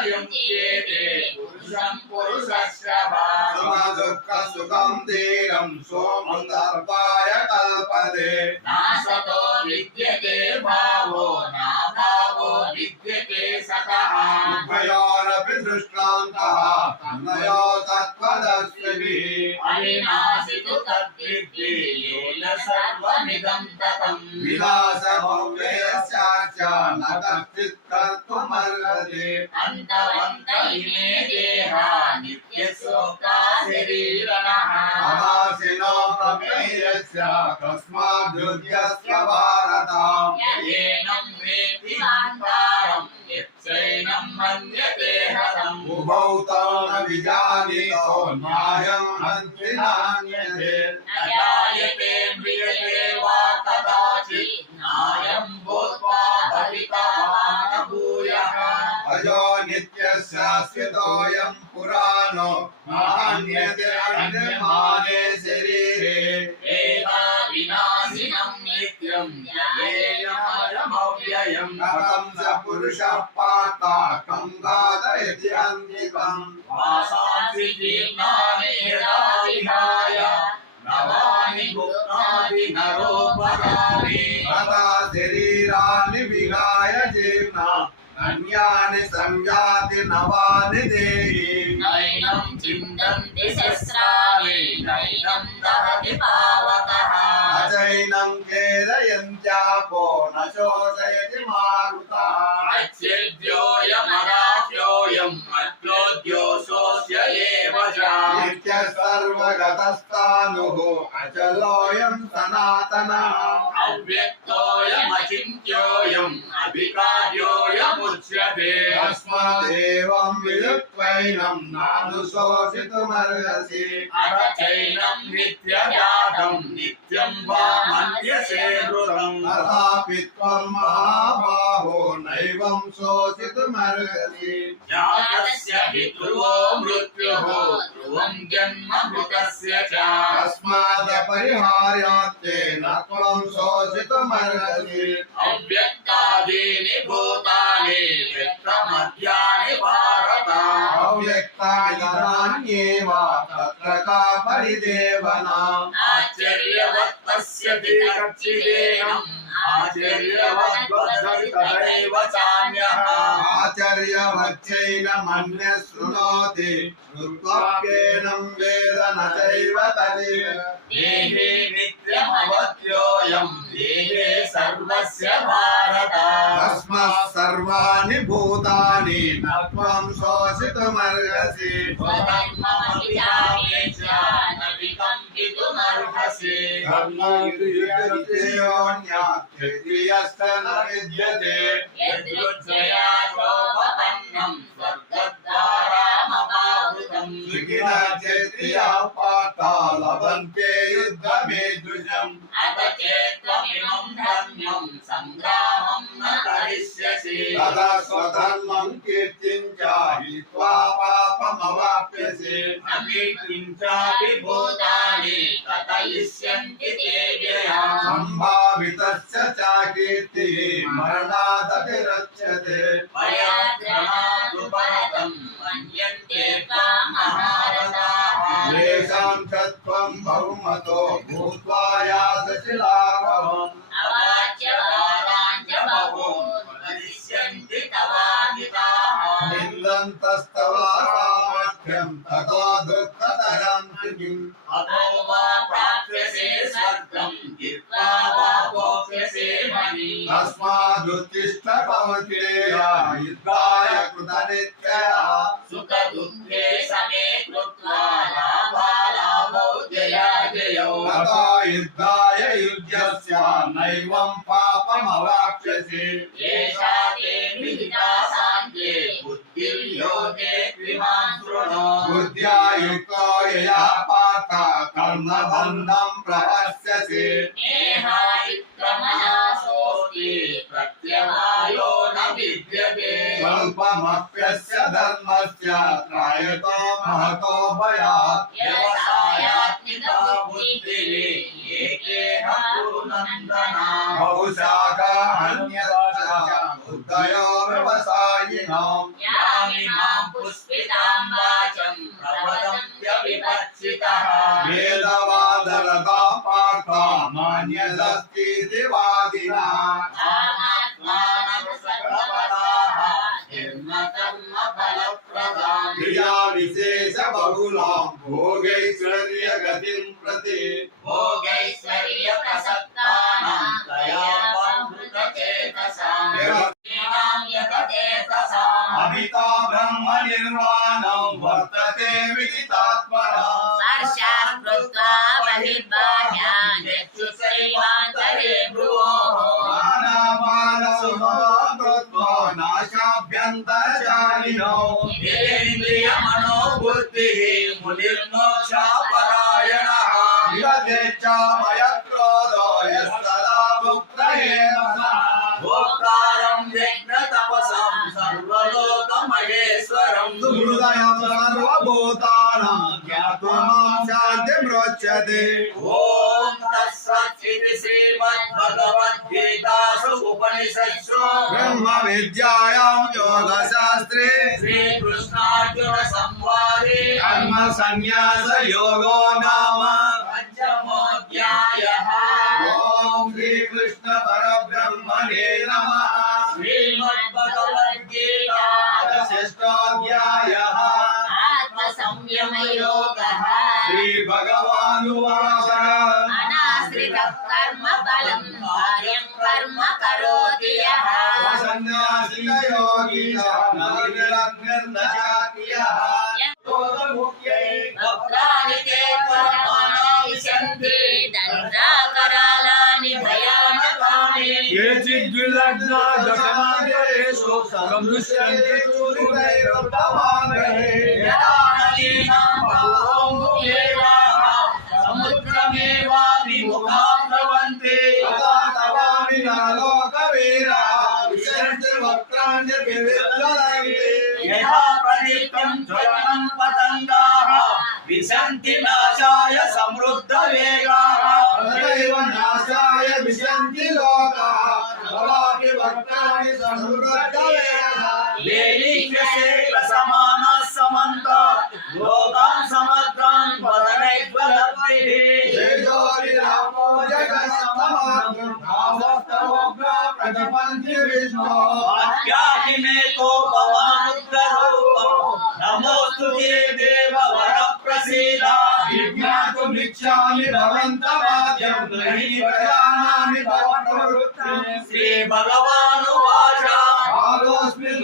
स्वयं चेते पुरुषं पुरुषश्रवासुखं धीरं सोमदर्पाय कल्पते नाशतो विद्यते भावो नाभावो विद्यते सकः उभयोरपि दृष्टान्तः तन्मयो तत्त्वदर्शिभिः अविनाशि तु तद्विद्ये येन सर्वमिदं ततम् विलासभव्ययस्याच्च न कश्चित् ಕರ್ತುಮರ್ಹದೆ ಅಂತವಂತ ಇಮೇ ದೇಹ ನಿತ್ಯ ಸೋಕ ಶರೀರನಃ ಅಮಾಸಿನೋ ಪ್ರಮೇಯಸ್ಯ ಕಸ್ಮಾದ್ ಧೃತ್ಯಸ್ಯ ಭಾರತ ಯೇನಂ ವೇತಿ ಮಾಂತಾರಂ ಯತ್ಸೈನಂ ಮನ್ಯತೆ ಹರಂ ಉಭೌ ತಂ ನ ವಿಜಾನಿತೋ ನ್ಯಾಯಂ संस्कृतोऽयं पुराणो मान्यतिरण्यमाने शरीरे एवा विनाशिनं नित्यं ेनमरमव्ययं कथं स पुरुषः पाता कं गादयति अन्विकं वासांसि जीर्णा సంజాతి సంజాతి నవాని దేహి నైనం చిందంతి శస్త్రాని నైనం దహతి పావకః అజైనం ఖేదయంత్యాపో నశోషయతి మారుతః అచ్చేద్యోయమదాహ్యోయం అద్యోద్యోషోస్య ఏవ జ నిత్య సర్వగతస్థానుః అచలోయం సనాతనః అవ్యక్త मचिन्त्योऽयम् अभिकार्योऽयमुच्यते अस्मदेवं विदुत्वैनं नानुशोषितुमर्हसि अरचैनं नित्यजातं नित्यं वा मन्यसे नृतम् महाबाहो नैवं शोषितुमर्हसि जातस्य हि जन्म मृतस्य च तस्मादपरिहार्यात्तेन त्वं అవ్యక్తాదీని భూతాని వ్యక్తమద్యాని భారత అవ్యక్తాన్యేవ తత్ర కా పరిదేవన ఆశ్చర్యవత్తస్య దిగచ్చిదేనం ఆశ్చర్యవద్వదైవ చామ్యః ఆచార్యవచ్చైన మన్య శృణోతి ఋత్వాప్యేనం వేద నైవ తది దేహి నిత్యమవత్యోయం देहे सर्वस्य भारत अस्मत् सर्वाणि भूतानि त्वं शोषितुमर्हसि विद्यते यद्युज्जयारोपपन्नं स्वर्गद्वारामपावृतम् सुखिना तालबं के युद्धमे द्विजम् अवचेत्वमिमं धर्म्यं सङ्ग्रामं न करिष्यसि तदा स्वधर्मं कीर्तिं चाहि पापमवाप्यसि अकीर्तिं चापि भूतानि कथयिष्यन्ति ते जया सम्भावितस्य च कीर्तिः मरणादपि रच्यते मया क्रमादुपरतम् येषां चत्वं बहुमतो भूत्वा यासशिलाभवम् निन्दन्तस्तव सामर्थ्यं ततो दुःखतरं किम् अतो वा प्राप्यसे स्वर्गं गित्वा वा अस्मादुत्तिष्ठ भवन्त्येया युद्धाय कृतनित्यया सुख दुःखे समे कृत्वा लाभालाभौ जया जयौ तथा युद्धाय युज्यस्य नैवं पापमवाप्स्यसि एषा ते विहिता साङ्ख्ये बुद्धिर्यो ते शृणु बुद्ध्या युक्तो यया पाता कर्मबन्धं प्रहस्यसि नेहा कामप्यस्य धर्मस्य त्रायतो महतो भयात् व्यवसायात्मिका बुद्धिः एकेह नन्दना बहुशाखा अन्यश्च बुद्धयो व्यवसायिनो यामि मां पुष्पितां वाचं प्रपदम्यविपत्सितः वेदवादरता पार्था मान्यदस्तीति वादिना आत्मानमसकलवत् क्रिया विशेष बहुलां भोगैश्वर्य गतिं प्रति भोगैश्वर्य अभिता ब्रह्म निर्वाणं वर्तते विदितात्मना सर्षात् कृत्वा बहिर्बाह्या चक्षुषैवान्तरे ब्रू हीनो इंद्रिय मनोबुद्धि मुनिर्नो चापरायण यदे चामय क्रोधो यदा भुक्त भोक्तारं यज्ञ तपसां सर्वलोकमहेश्वरं हृदयं सर्वभूतानां ज्ञात्वा मां शान्तिं रोचते ॐ सच्चित् श्रीमद्भगवद्गीतासु उपनिषत्सु ब्रह्मविद्यायां योगशास्त्रे श्रीकृष्णार्जुनसंवादे कर्मसन्न्यासयोगो नाम पञ्चमोऽध्यायः ॐ श्रीकृष्णपरब्रह्मणे नमः श्रीमद्भगवद्गीता षष्टोऽध्यायः आत्मसंयमयोगः श्रीभगवानुवाच आश्रितं कर्म फलं कार्यं कर्म करोति यः भक्तानि ते परमानायिषन्ति दण्डाकरालानि भयानकानि केचिद्विलग्ना दशमादेशो सगं दुष्यन्ति चूरुदैरवतमागहे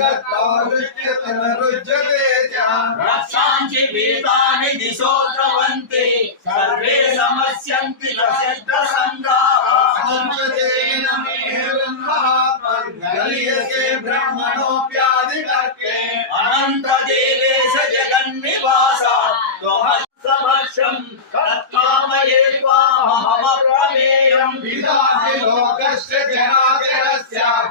रक्षांसि वेदानि दिशो द्रवन्ति सर्वे समस्यन्ति ब्रह्मणोऽप्यादिकर्ते अनन्तदेवेश जगन्निवासा त्वमत्समक्षम् तत्कामये त्वामहमप्रमेयम् विदासि लोकस्य जना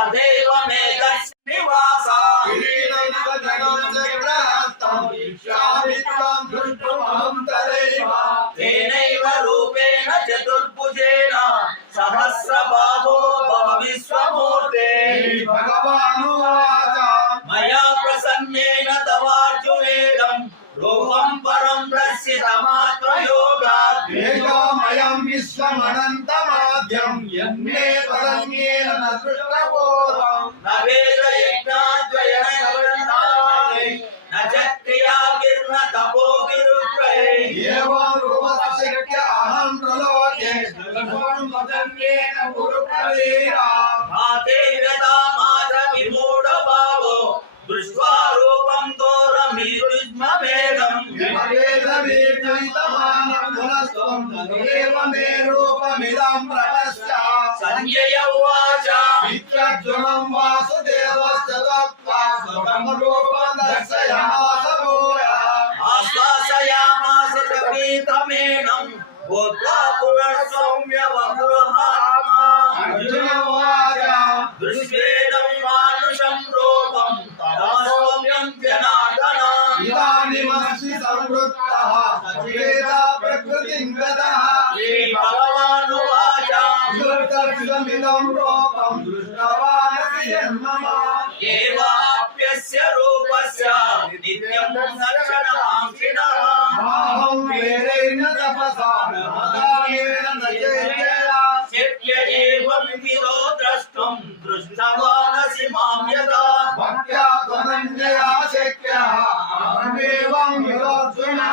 అదేవమే నివాస తేనైవ రూపేణ చతుర్భుజేన సహస్రబాహో భవ విశ్వమూర్తే భగవాను మయా ప్రసన్నేన తవార్జునేదం రూపం పరం ప్రసిద్ధ మాత్రయోగా మయం విశ్వమనంత సాధ్యం ఎన్నే పదన్యేన నదృష్టబోధం నవేద యజ్ఞాద్వయన నవరణాలై నచక్రియాభిర్న తపోభిరుద్రై ఏవం రూపశక్య అహం ప్రలోకే నలగోన్ పదన్యేన గురు ప్రవీరా మాతేరదా మాత విమూఢ సంజయ ఉచ మిత్రజ్వలం వాసుదేవస్తత్వా స్వకం రూపం దర్శయామాసమూయ ఆశ్వాసయామాస కపీతమేణం భూత్వా लोकं दृष्टवानसि जन्मम एवाप्यस्य रूपस्य नित्यं सर्वनांसिनः माहं वेदैर्न तपसा न मदानेन न चेत्यया शक्य एव विविधो द्रष्टुं दृष्टवानसि मां यदा भक्त्या त्वनञ्जया शक्यः अहमेवं विरोचुना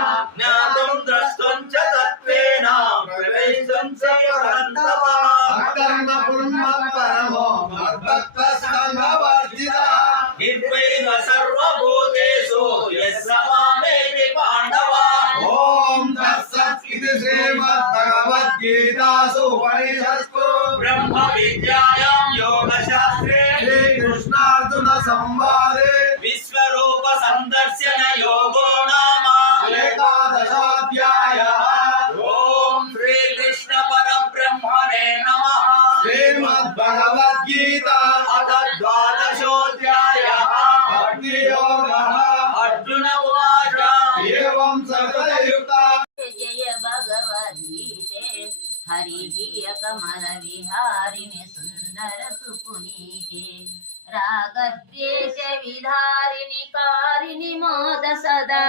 मोद सदा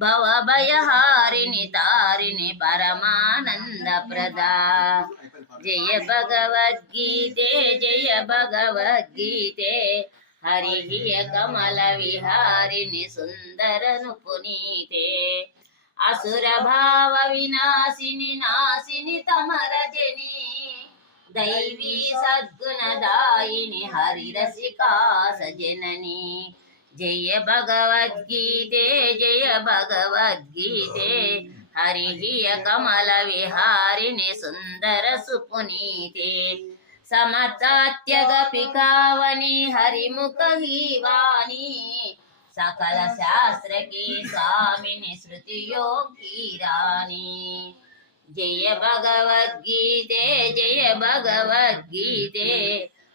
भय भवभयहारिणि तारिणि प्रदा जय भगवद्गीते जय भगवद्गीते असुर भाव विनाशिनी नाशिनी नाशिनि जनी दैवी हरि रसिका सजननी జయ భగవద్గీతే జయ భగవద్గీతే హరిహియ కమల విహారిణి సుందర సుపునీతే సమతాత్యగపి కావని హరిముఖీవాణి సకల శాస్త్రకి స్వామిని శృతి యోగీరాణి జయ భగవద్గీతే జయ భగవద్గీతే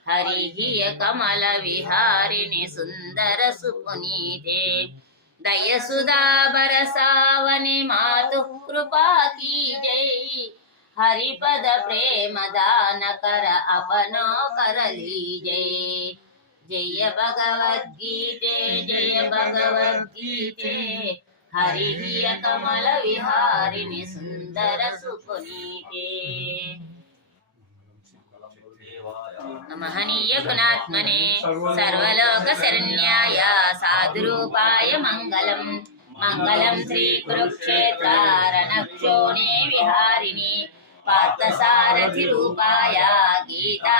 హరిహియ కమల విహారిణి సుందర సుపునీతే దయసుదా బరసావని మాతు కృపా కీ జై హరిపద ప్రేమ దాన కర అపనో కరలీ జై జయ భగవద్గీతే జయ భగవద్గీతే హరిహియ కమల విహారిణి సుందర సుపునీతే మహనీయ గుణాత్మనే సర్వలోక శరణ్యాయ సాధురూపాయ మంగళం మంగళం శ్రీ కురుక్షేత్రోణే విహారిణి పార్థసారథి రూపాయ గీతా